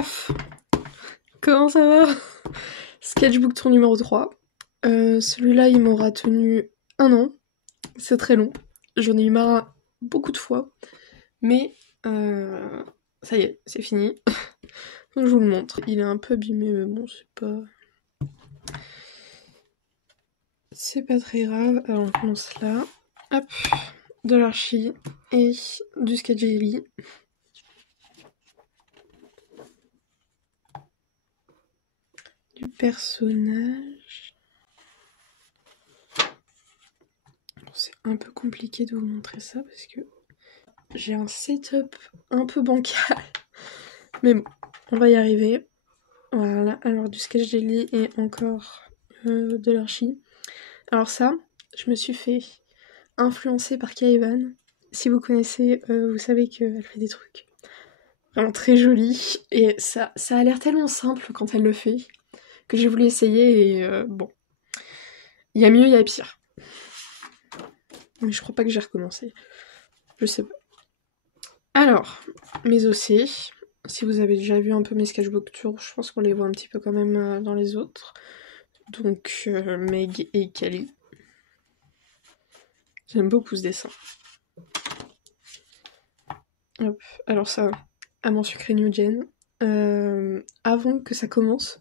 Paf! Comment ça va? Sketchbook tour numéro 3. Celui-là, il m'aura tenu 1 an. C'est très long. J'en ai eu marre beaucoup de fois. Mais ça y est, c'est fini. Donc je vous le montre. Il est un peu abîmé, mais bon, c'est pas très grave. Alors on commence là. Hop, de l'archi et du sketch jelly. Du personnage. Bon, c'est un peu compliqué de vous montrer ça parce que j'ai un setup un peu bancal. Mais bon, on va y arriver. Voilà, alors du sketch jelly et encore de l'archi. Alors ça, je me suis fait influencer par Kaivan. Si vous connaissez, vous savez qu'elle fait des trucs vraiment très jolis. Et ça a l'air tellement simple quand elle le fait que j'ai voulu essayer et bon. Il y a mieux, il y a pire. Mais je crois pas que j'ai recommencé. Je sais pas. Alors, mes OC. Si vous avez déjà vu un peu mes sketchbook tours, je pense qu'on les voit un petit peu quand même dans les autres. Donc, Meg et Kali. J'aime beaucoup ce dessin. Hop. Alors ça, à mon sucré New Gen. Avant que ça commence,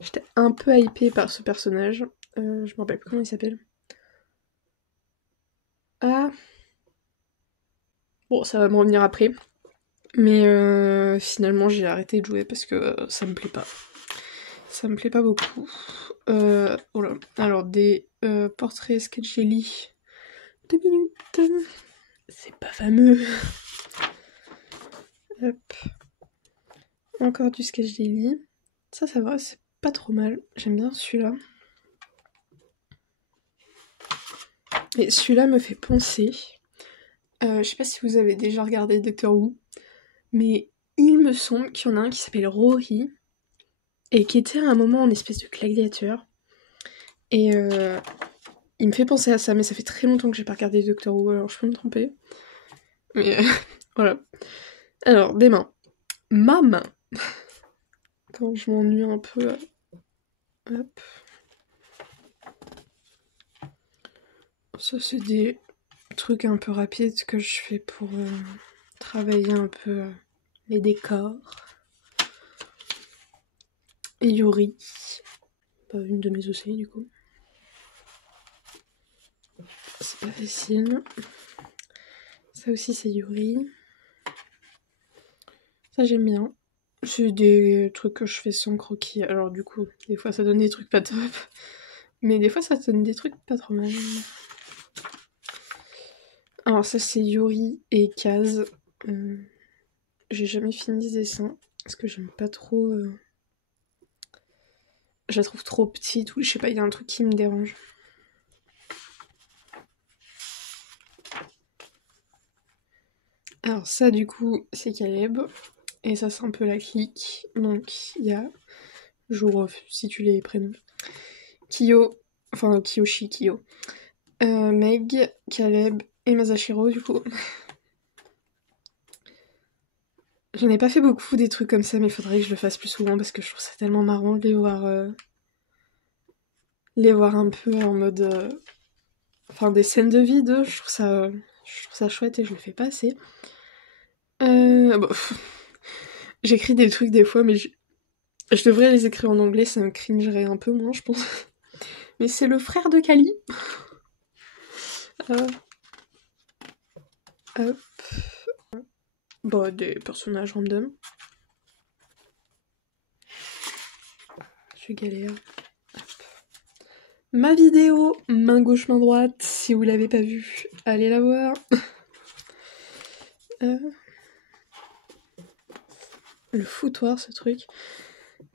j'étais un peu hypée par ce personnage. Je me rappelle plus comment il s'appelle. Ah. Bon, ça va me revenir après. Mais finalement, j'ai arrêté de jouer parce que ça me plaît pas. Ça me plaît pas beaucoup. Oh là. Alors, des portraits sketch jelly. 2 minutes. C'est pas fameux. Hop. Encore du sketch jelly. Ça va, c'est pas trop mal. J'aime bien celui-là. Et celui-là me fait penser. Je sais pas si vous avez déjà regardé Doctor Who, mais il me semble qu'il y en a un qui s'appelle Rory et qui était à un moment en espèce de gladiateur. Et il me fait penser à ça, mais ça fait très longtemps que j'ai pas regardé Doctor Who, alors je peux me tromper. Mais voilà. Alors, des mains. Ma main. Quand je m'ennuie un peu. Hop. Ça, c'est des trucs un peu rapides que je fais pour travailler un peu les décors. Et Yuri. Pas une de mes OC du coup. C'est pas facile. Ça aussi c'est Yuri. Ça j'aime bien. C'est des trucs que je fais sans croquis. Alors du coup, des fois ça donne des trucs pas top. Mais des fois ça donne des trucs pas trop mal. Alors ça c'est Yuri et Kaz. J'ai jamais fini ce dessin. Parce que j'aime pas trop... Je la trouve trop petite ou je sais pas, il y a un truc qui me dérange. Alors ça du coup c'est Caleb. Et ça c'est un peu la clique. Donc il y a... Je vous resitue les prénoms. Kiyo. Enfin Kiyoshi, Kiyo. Meg, Caleb et Masashiro du coup. J'en ai pas fait beaucoup des trucs comme ça, mais il faudrait que je le fasse plus souvent parce que je trouve ça tellement marrant de les voir un peu en mode... Enfin des scènes de vie d'eux, je trouve ça chouette et je le fais pas assez. Bon, j'écris des trucs des fois, mais je devrais les écrire en anglais, ça me cringerait un peu moins, je pense. Mais c'est le frère de Kali. Hop. Bon, des personnages random. Je galère. Hop. Ma vidéo, main gauche, main droite, si vous l'avez pas vue, allez la voir. Le foutoir, ce truc.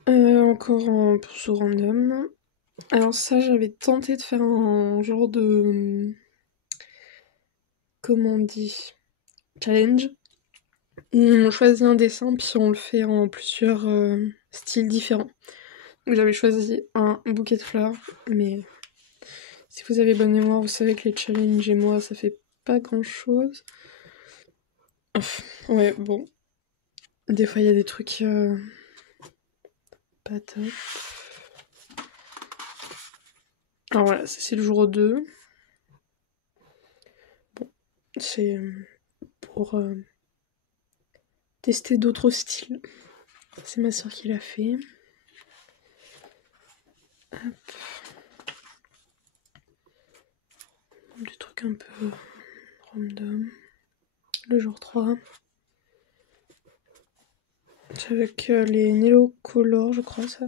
Encore en perso random. Alors ça, j'avais tenté de faire un genre de... Comment on dit? Challenge. Où on choisit un dessin, puis on le fait en plusieurs styles différents. Donc j'avais choisi un bouquet de fleurs, mais... Si vous avez bonne mémoire, vous savez que les challenges et moi, ça fait pas grand-chose. Ouais, bon. Des fois, il y a des trucs pas top. Alors voilà, ça c'est le jour 2. Bon, c'est pour tester d'autres styles. C'est ma soeur qui l'a fait. Hop. Des trucs un peu random. Le jour 3. C'est avec les Nelo Color, je crois, ça.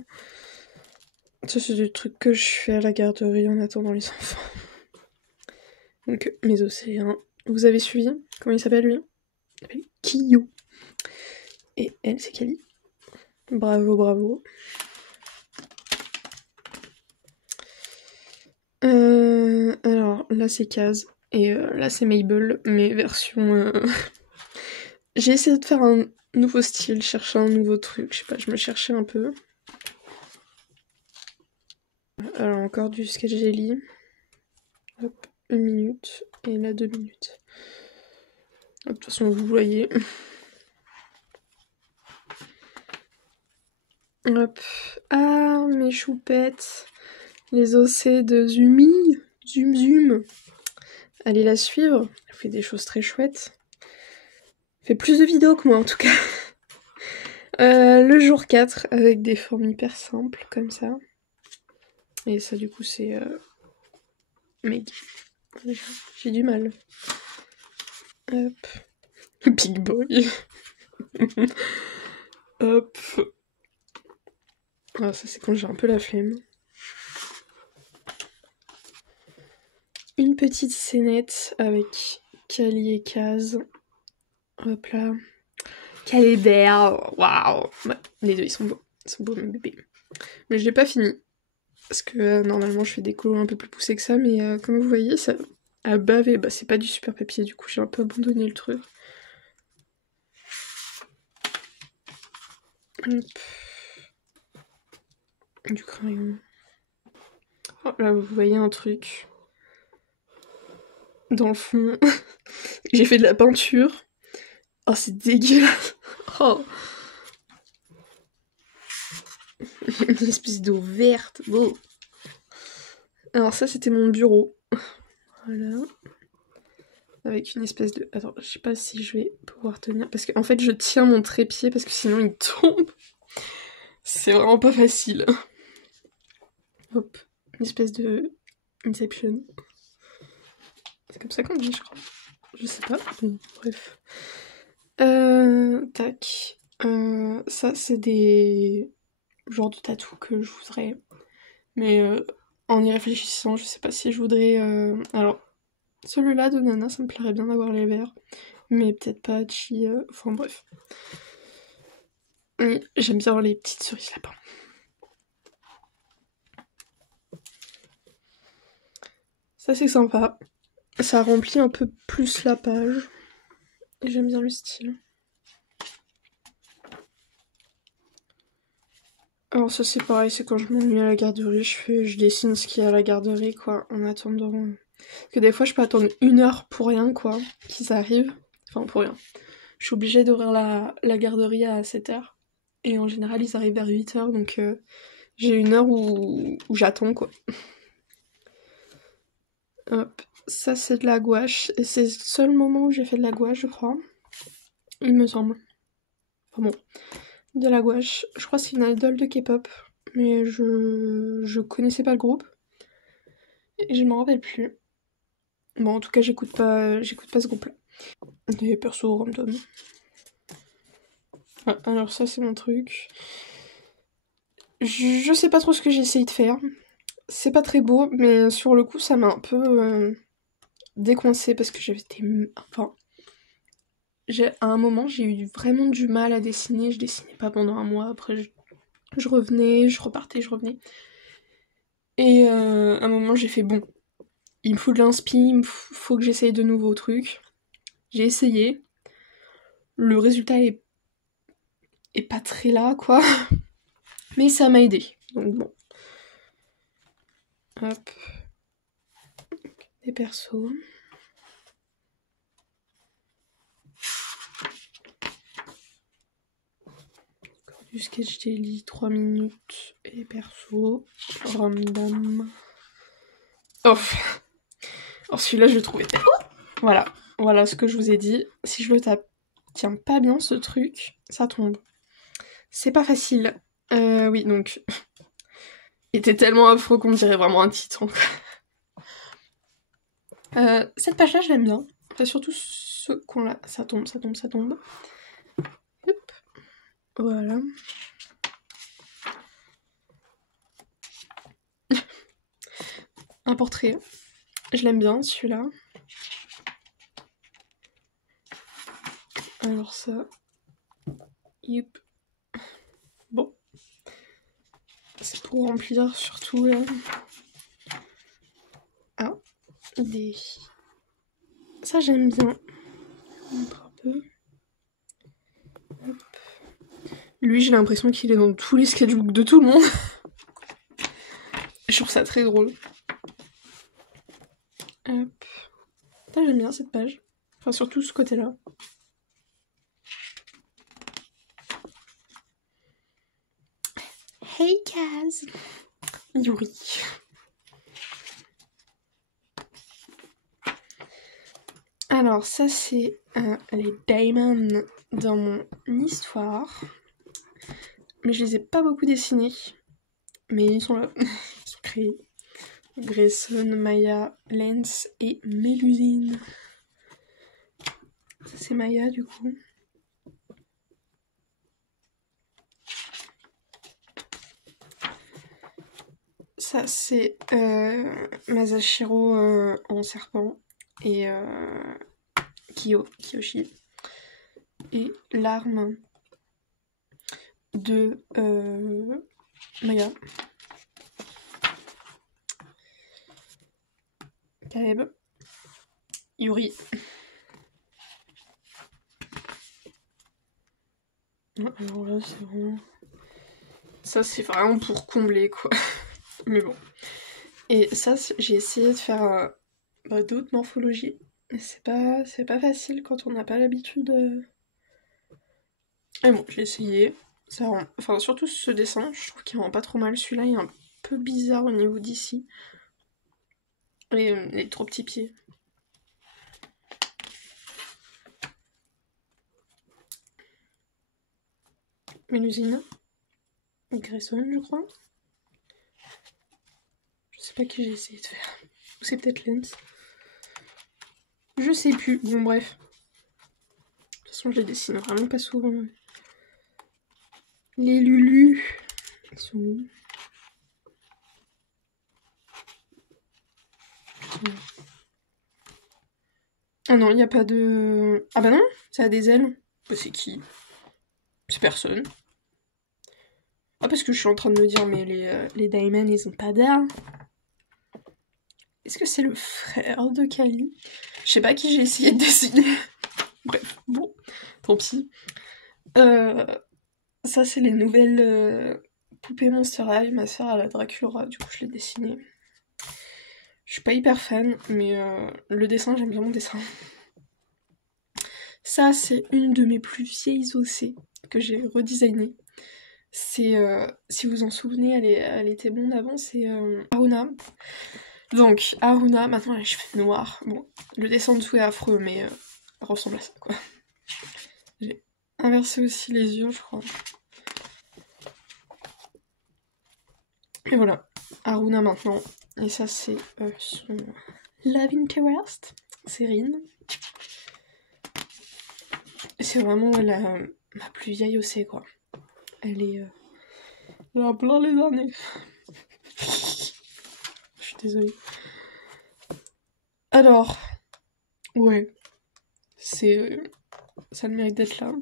Ça, c'est des trucs que je fais à la garderie en attendant les enfants. Donc, mes océans. Vous avez suivi? Comment il s'appelle, lui? Il s'appelle Kiyo. Et elle, c'est Kali. Bravo, bravo. Alors, là, c'est Kaz. Et là, c'est Mabel, mais version... J'ai essayé de faire un nouveau style, chercher un nouveau truc. Je sais pas, je me cherchais un peu. Alors, encore du sketch jelly. Hop, 1 minute. Et là, 2 minutes. De toute façon, vous voyez. Hop. Ah, mes choupettes. Les OC de Zumi. Zum Zum. Allez la suivre. Elle fait des choses très chouettes. Elle fait plus de vidéos que moi, en tout cas. Le jour 4, avec des formes hyper simples, comme ça. Et ça, du coup, c'est... Mec. J'ai du mal. Hop. Big boy. Hop. Ah, ça, c'est quand j'ai un peu la flemme. Une petite scénette avec Kali et Kaz. Hop là. Calébert. Waouh. Ouais, les deux, ils sont beaux. Ils sont beaux, mes bébés. Mais je l'ai pas fini. Parce que normalement, je fais des colos un peu plus poussés que ça. Mais comme vous voyez, ça a bavé. Bah, c'est pas du super papier. Du coup, j'ai un peu abandonné le truc. Hop. Du crayon. Oh, là, vous voyez un truc. Dans le fond. J'ai fait de la peinture. Oh, c'est dégueulasse. Oh. Une espèce d'eau verte. Oh. Alors ça, c'était mon bureau. Voilà. Avec une espèce de... Attends, je sais pas si je vais pouvoir tenir. Parce qu'en fait, je tiens mon trépied parce que sinon, il tombe. C'est vraiment pas facile. Hop. Une espèce de... Inception. C'est comme ça qu'on dit, je crois. Je sais pas. Bon, bref. Tac. Ça, c'est des genres de tatous que je voudrais. Mais en y réfléchissant, je sais pas si je voudrais... Alors, celui-là de Nana, ça me plairait bien d'avoir les verts. Mais peut-être pas Chi... Enfin bref. Oui, j'aime bien les petites cerises lapins. Ça, c'est sympa. Ça remplit un peu plus la page. Et j'aime bien le style. Alors ça c'est pareil, c'est quand je m'ennuie à la garderie, je dessine ce qu'il y a à la garderie, quoi, en attendant... Parce que des fois je peux attendre 1 heure pour rien, quoi, qu'ils arrivent. Enfin, pour rien. Je suis obligée d'ouvrir la garderie à 7h. Et en général, ils arrivent vers 8h, donc j'ai 1 heure où j'attends, quoi. Hop, ça c'est de la gouache. Et c'est le seul moment où j'ai fait de la gouache, je crois. Il me semble. Enfin bon, de la gouache. Je crois que c'est une idole de K-pop. Mais je connaissais pas le groupe. Et je m'en rappelle plus. Bon, en tout cas, j'écoute pas ce groupe-là. Des persos random. Ah, alors ça, c'est mon truc. Je sais pas trop ce que j'ai essayé de faire. C'est pas très beau, mais sur le coup, ça m'a un peu décoincée parce que j'avais été... Enfin... À un moment, j'ai eu vraiment du mal à dessiner. Je dessinais pas pendant un mois. Après, je revenais, je repartais, je revenais. Et à un moment, j'ai fait bon. Il me faut de l'inspi, il faut que j'essaye de nouveaux trucs. J'ai essayé. Le résultat est pas très là, quoi. Mais ça m'a aidé. Donc bon. Hop. Des persos. Encore du sketch daily 3 minutes et perso. Random. Oh, alors celui-là je le trouvais. Voilà, voilà ce que je vous ai dit. Si je le tape, tiens pas bien ce truc, ça tombe. C'est pas facile. Oui, donc. Il était tellement affreux qu'on dirait vraiment un titan. Cette page-là, je l'aime bien. Enfin, surtout ce coin-là. Ça tombe, ça tombe, ça tombe. Hop. Voilà. Un portrait. Je l'aime bien, celui-là. Alors ça. Yep. Bon. C'est pour remplir surtout des... Ça j'aime bien. Je montre un peu. Hop. Lui j'ai l'impression qu'il est dans tous les sketchbooks de tout le monde. Je trouve ça très drôle. Hop. Ça j'aime bien cette page. Enfin surtout ce côté-là. Hey Kaz. Yuri. Alors ça c'est les Daimon dans mon histoire. Mais je les ai pas beaucoup dessinés. Mais ils sont là. Ils sont créés. Grayson, Maya, Lance et Mélusine. Ça c'est Maya du coup. Ça c'est Masashiro en serpent et Kiyoshi. Et l'arme de Maya. Kaeb. Yuri. Alors là c'est vraiment... Ça c'est vraiment pour combler quoi. Mais bon. Et ça j'ai essayé de faire d'autres morphologies. C'est pas facile quand on n'a pas l'habitude. Et bon, j'ai essayé. Ça rend... Enfin, surtout ce dessin, je trouve qu'il rend pas trop mal. Celui-là, il est un peu bizarre au niveau d'ici. Et les trop petits pieds. Mélusine. Grayson, je crois. Je sais pas qui j'ai essayé de faire. Ou c'est peut-être Lens. Je sais plus. Bon, bref. De toute façon, je les dessine vraiment pas souvent. Les Lulu. Ils sont où ? Ah non, il n'y a pas de... Ah bah non, ça a des ailes. Bah c'est qui ? C'est personne. Ah parce que je suis en train de me dire, mais les Daimon, ils ont pas d'ailes. Est-ce que c'est le frère de Kali ? Je sais pas qui j'ai essayé de dessiner. Bref, bon, tant pis. Ça, c'est les nouvelles poupées Monster High. Ma soeur a la Dracula, du coup, je l'ai dessinée. Je suis pas hyper fan, mais le dessin, j'aime bien mon dessin. Ça, c'est une de mes plus vieilles OC que j'ai redesigné. C'est, si vous en souvenez, elle était blonde avant, c'est Aruna. Donc, Aruna, maintenant elle a les cheveux noirs. Bon, le dessin en dessous est affreux, mais elle ressemble à ça, quoi. J'ai inversé aussi les yeux, je crois. Et voilà, Aruna maintenant. Et ça, c'est son Love Interest, c'est Rin. C'est vraiment ma plus vieille OC, quoi. Elle est... Elle a plein les années. Je suis désolée. Alors, ouais, c'est... ça le mérite d'être là.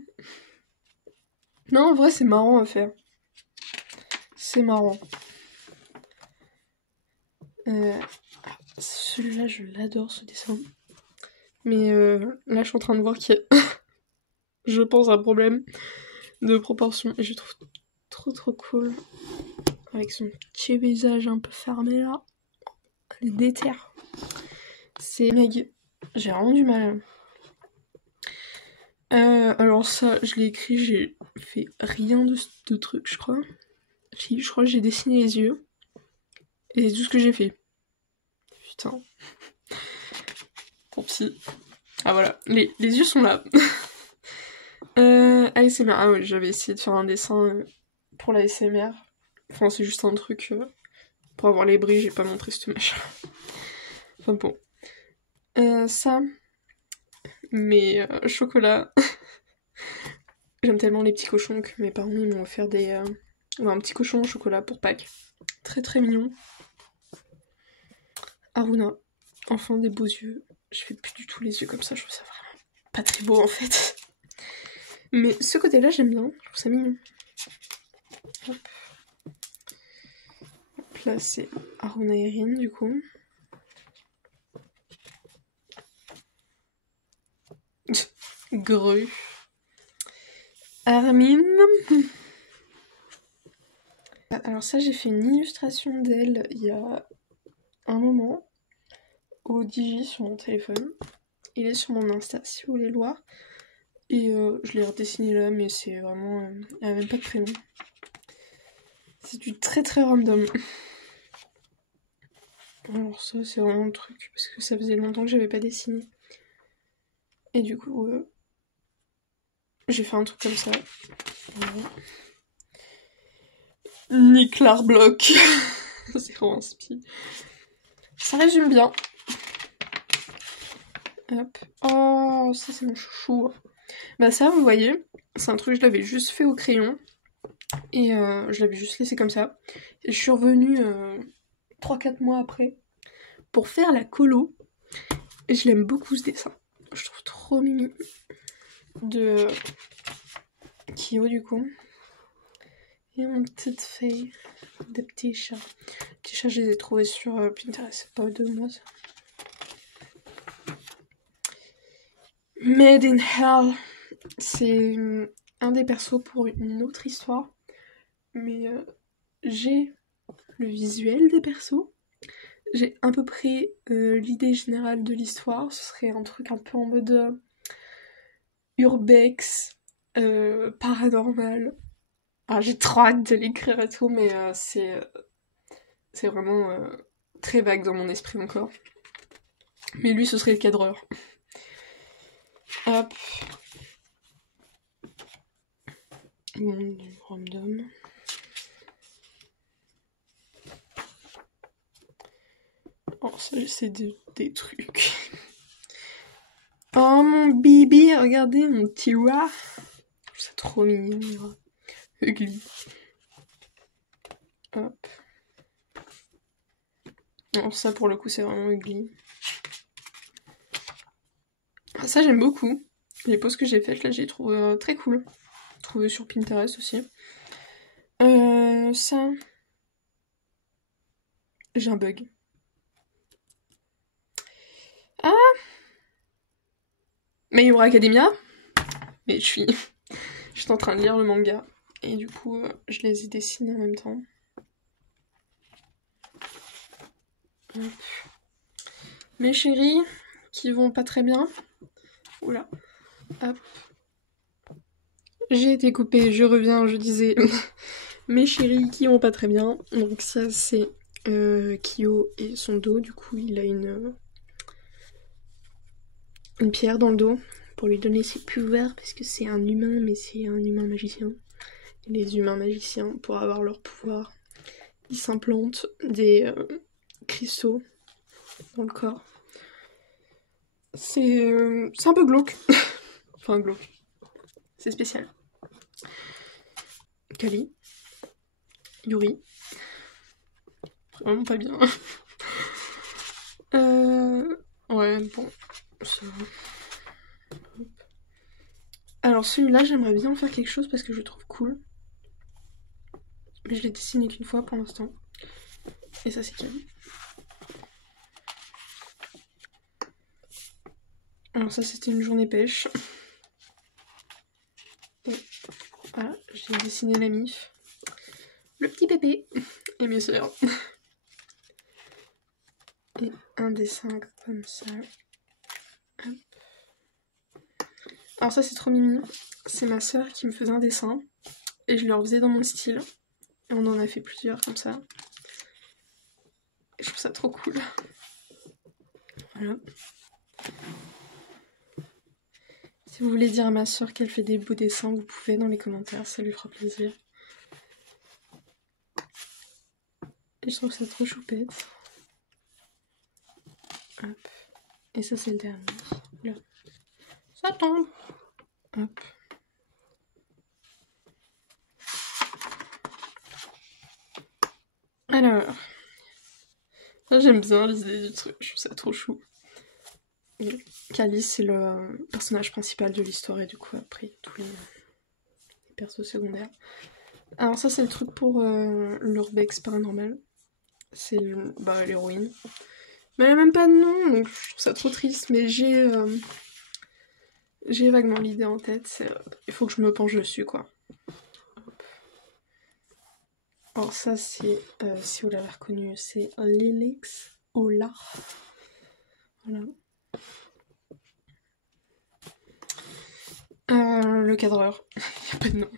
Non, en vrai, c'est marrant à faire. C'est marrant. Celui-là, je l'adore, ce dessin. Mais là, je suis en train de voir qu'il y a, je pense, un problème de proportion. Et je trouve trop cool. Avec son petit visage un peu fermé, là. Elle est déterre. C'est Meg. J'ai vraiment du mal. Alors ça, je l'ai écrit, j'ai fait rien de truc, je crois. Je crois que j'ai dessiné les yeux. Et c'est tout ce que j'ai fait. Putain. Tant pis. Ah voilà, les yeux sont là. ASMR. Ah ouais, j'avais essayé de faire un dessin pour la ASMR. Enfin, c'est juste un truc pour avoir les bris, j'ai pas montré ce machin. Enfin bon. Ça. Mes chocolats. J'aime tellement les petits cochons que mes parents ils m'ont offert un petit cochon au chocolat pour Pâques. Très très mignon. Aruna. Enfin des beaux yeux. Je fais plus du tout les yeux comme ça, je trouve ça vraiment pas très beau en fait. Mais ce côté-là j'aime bien, je trouve ça mignon. Hop. Hop là c'est Aruna Erin du coup. Grue. Armin. Alors ça j'ai fait une illustration d'elle il y a un moment au Digi sur mon téléphone. Il est sur mon Insta si vous voulez le voir. Et je l'ai redessiné là mais c'est vraiment... il n'y a même pas de prénom. C'est du très très random. Alors ça c'est vraiment le truc parce que ça faisait longtemps que j'avais pas dessiné. Et du coup j'ai fait un truc comme ça. Voilà. Nick Larblock. C'est vraiment inspi. Ça résume bien. Hop. Oh, ça c'est mon chouchou. Bah ça, vous voyez, c'est un truc, je l'avais juste fait au crayon. Et je l'avais juste laissé comme ça. Et je suis revenue 3-4 mois après pour faire la colo. Et je l'aime beaucoup ce dessin. Je trouve trop mimi. De Kyo du coup. Et mon petite fille. Des petits chats. Les petits chats, je les ai trouvés sur Pinterest. C'est pas de moi ça. Made in Hell. C'est un des persos pour une autre histoire. Mais j'ai le visuel des persos. J'ai à peu près l'idée générale de l'histoire. Ce serait un truc un peu en mode urbex, paranormal. Ah, j'ai trop hâte de l'écrire et tout, mais c'est vraiment très vague dans mon esprit encore. Mais lui, ce serait le cadreur. Hop. Monde random. Oh, ça, c'est des trucs. Oh, mon bibi, regardez, mon petit rat. C'est trop mignon, le rat. Ugly. Hop. Alors ça, pour le coup, c'est vraiment ugly. Ah, ça, j'aime beaucoup. Les poses que j'ai faites, là, j'ai trouvé très cool. Trouvé sur Pinterest aussi. Ça... J'ai un bug. Ah, My Hero Academia. Mais je suis en train de lire le manga. Et du coup, je les ai dessinés en même temps. Hop. Mes chéris, qui vont pas très bien. Oula. Hop. J'ai été coupée, je reviens, je disais... Mes chéris qui vont pas très bien. Donc ça, c'est Kyo et son dos. Du coup, il a une pierre dans le dos pour lui donner ses pouvoirs parce que c'est un humain, mais c'est un humain magicien. Et les humains magiciens, pour avoir leur pouvoir, ils s'implantent des cristaux dans le corps. C'est un peu glauque. Enfin, glauque. C'est spécial. Kali. Yuri. Vraiment pas bien. Ouais, bon. Ça va. Alors celui-là, j'aimerais bien en faire quelque chose parce que je le trouve cool. Mais je l'ai dessiné qu'une fois pour l'instant. Et ça, c'est calme. Alors ça, c'était une journée pêche. Et voilà, j'ai dessiné la mif. Le petit bébé. Et mes sœurs. Et un dessin comme ça. Hop. Alors ça c'est trop mimi, c'est ma soeur qui me faisait un dessin et je le refaisais dans mon style. Et on en a fait plusieurs comme ça. Et je trouve ça trop cool. Voilà. Si vous voulez dire à ma soeur qu'elle fait des beaux dessins, vous pouvez dans les commentaires, ça lui fera plaisir. Et je trouve ça trop choupette. Hop. Et ça c'est le dernier. Là. Ça tombe. Hop. Alors. Là j'aime bien les idées du truc, je trouve ça trop chou. Calice c'est le personnage principal de l'histoire et du coup après tous les persos secondaires. Alors ça c'est le truc pour l'urbex paranormal. C'est l'héroïne. Mais elle a même pas de nom, donc je trouve ça trop triste. Mais j'ai vaguement l'idée en tête. Il faut que je me penche dessus, quoi. Alors ça c'est, si vous l'avez reconnu, c'est Lilix Ola. Voilà. Le cadreur. Il n'y a pas de nom.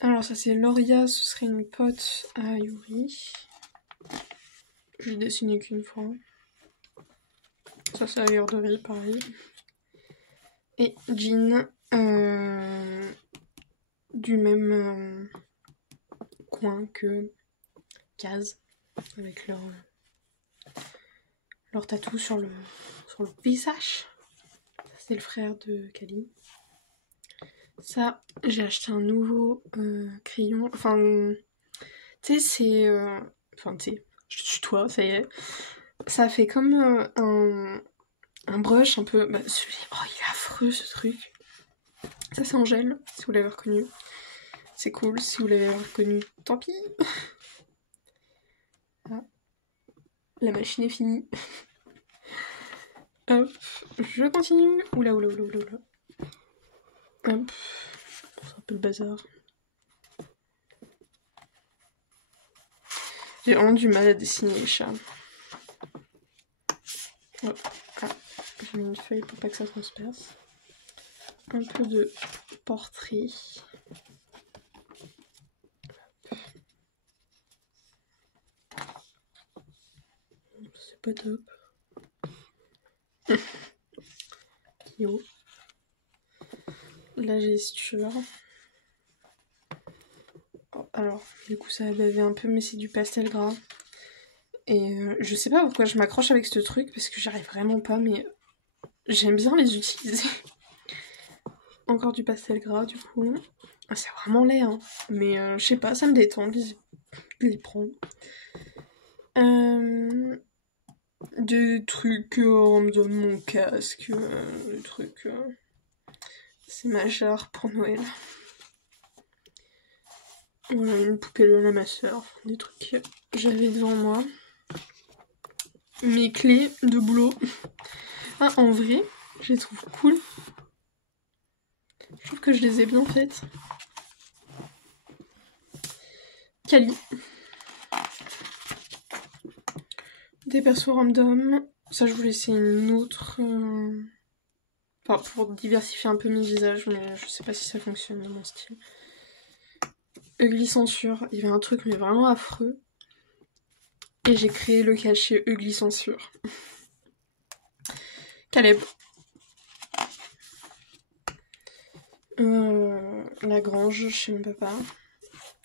Alors ça c'est Loria, ce serait une pote à Yuri. Je l'ai dessiné qu'une fois. Ça c'est la garderie, pareil. Et Jean, du même coin que Kaz, avec leur tatou sur le visage. C'est le frère de Kali. Ça, j'ai acheté un nouveau crayon. Enfin, tu sais, c'est... Enfin, tu sais, je tutoie, ça y est. Ça fait comme un brush un peu... Bah, celui... Oh, il est affreux, ce truc. Ça, c'est Angèle, si vous l'avez reconnu. C'est cool, si vous l'avez reconnu, tant pis. Ah. La machine est finie. Hop, je continue. Oula. Hop, c'est un peu le bazar. J'ai vraiment du mal à dessiner les chats. Hop, ah, j'ai mis une feuille pour pas que ça transperce. Un peu de portrait. C'est pas top. Kyo. La gesture. Alors, du coup, ça a bavé un peu, mais c'est du pastel gras. Et je sais pas pourquoi je m'accroche avec ce truc, parce que j'arrive vraiment pas, mais j'aime bien les utiliser. Encore du pastel gras, du coup. C'est vraiment laid, hein. Mais je sais pas, ça me détend de les prendre. Des trucs, on me donne mon casque, des trucs... c'est ma jarre pour Noël. Voilà, une poupée de ma soeur, des trucs que j'avais devant moi. Mes clés de boulot. Ah, en vrai, je les trouve cool. Je trouve que je les ai bien faites. Kali. Des persos random. Ça, je vous laissais une autre... Enfin, pour diversifier un peu mes visages, mais je sais pas si ça fonctionne dans mon style. Ugly Censure. Il y avait un truc, mais vraiment affreux. Et j'ai créé le cachet Ugly Censure. Caleb. La Grange chez mon papa.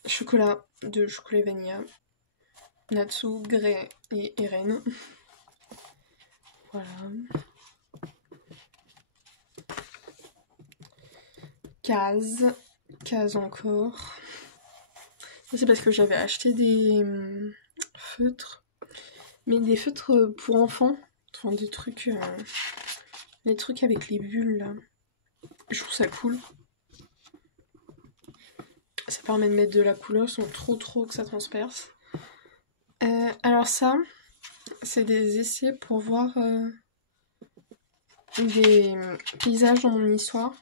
Chocolat de chocolat vanilla. Natsu, Grey et Eren. Voilà. Kaz encore. Ça c'est parce que j'avais acheté des feutres. Mais des feutres pour enfants. Enfin des trucs... les trucs avec les bulles là. Je trouve ça cool. Ça permet de mettre de la couleur sans trop que ça transperce. Alors ça, c'est des essais pour voir des paysages dans mon histoire.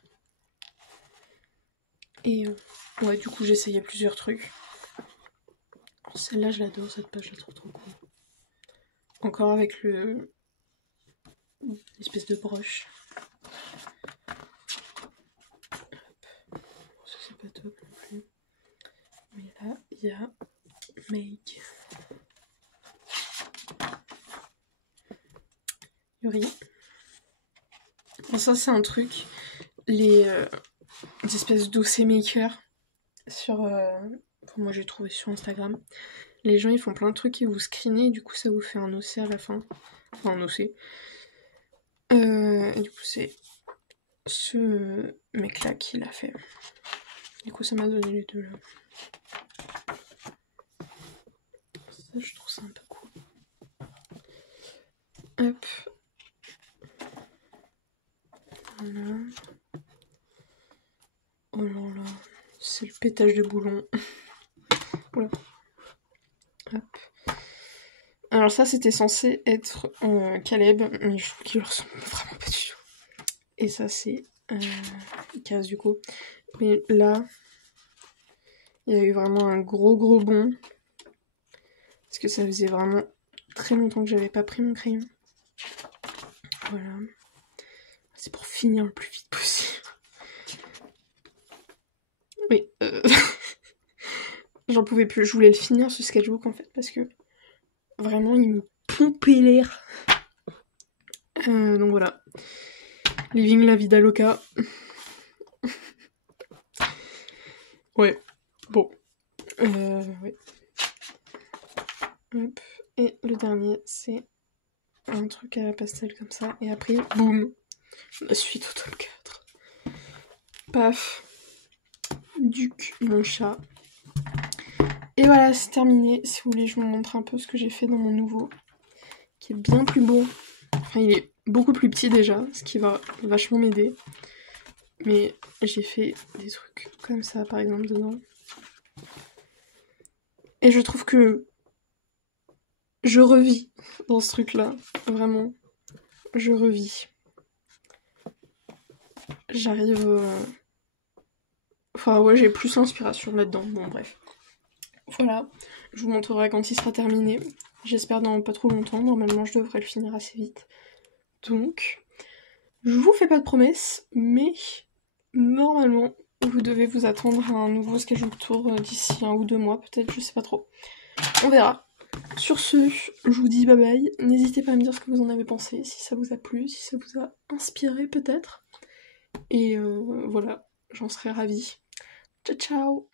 Et ouais, du coup, j'essayais plusieurs trucs. Celle-là, je l'adore, cette page, je la trouve trop cool. Encore avec le une espèce de broche. Hop. Ça c'est pas top non plus. Mais là, il y a Make Yuri. Ça c'est un truc, les espèces d'OC maker sur... moi j'ai trouvé sur Instagram. Les gens ils font plein de trucs et vous screenez et du coup ça vous fait un OC à la fin. Enfin un OC. Et du coup c'est ce mec là qui l'a fait. Du coup ça m'a donné les deux là. Ça je trouve ça un peu cool. Hop. Voilà. Oh là là. C'est le pétage de boulon. Voilà. Hop. Alors ça c'était censé être Caleb, mais je trouve qu'il ressemble vraiment pas du tout. Et ça c'est Kaz du coup. Mais là, il y a eu vraiment un gros bond. Parce que ça faisait vraiment très longtemps que j'avais pas pris mon crayon. Voilà. C'est pour finir le plus vite possible. Oui, j'en pouvais plus. Je voulais le finir ce sketchbook en fait parce que vraiment il me pompait l'air. Donc voilà. Living la vida loca. Ouais. Bon. Ouais. Hop. Et le dernier, c'est un truc à la pastel comme ça. Et après, boum. La suite au tome 4. Paf. Duc, mon chat. Et voilà, c'est terminé. Si vous voulez, je vous montre un peu ce que j'ai fait dans mon nouveau. Qui est bien plus beau. Enfin, il est beaucoup plus petit déjà, ce qui va vachement m'aider. Mais j'ai fait des trucs comme ça, par exemple, dedans. Et je trouve que je revis dans ce truc-là. Vraiment. Je revis. J'arrive... Enfin, ouais, j'ai plus l'inspiration là-dedans. Bon, bref. Voilà. Je vous montrerai quand il sera terminé. J'espère dans pas trop longtemps. Normalement, je devrais le finir assez vite. Donc, je vous fais pas de promesses, mais normalement, vous devez vous attendre à un nouveau schedule tour d'ici 1 ou 2 mois, peut-être, je sais pas trop. On verra. Sur ce, je vous dis bye bye. N'hésitez pas à me dire ce que vous en avez pensé, si ça vous a plu, si ça vous a inspiré peut-être. Et voilà, j'en serais ravie. Ciao ciao.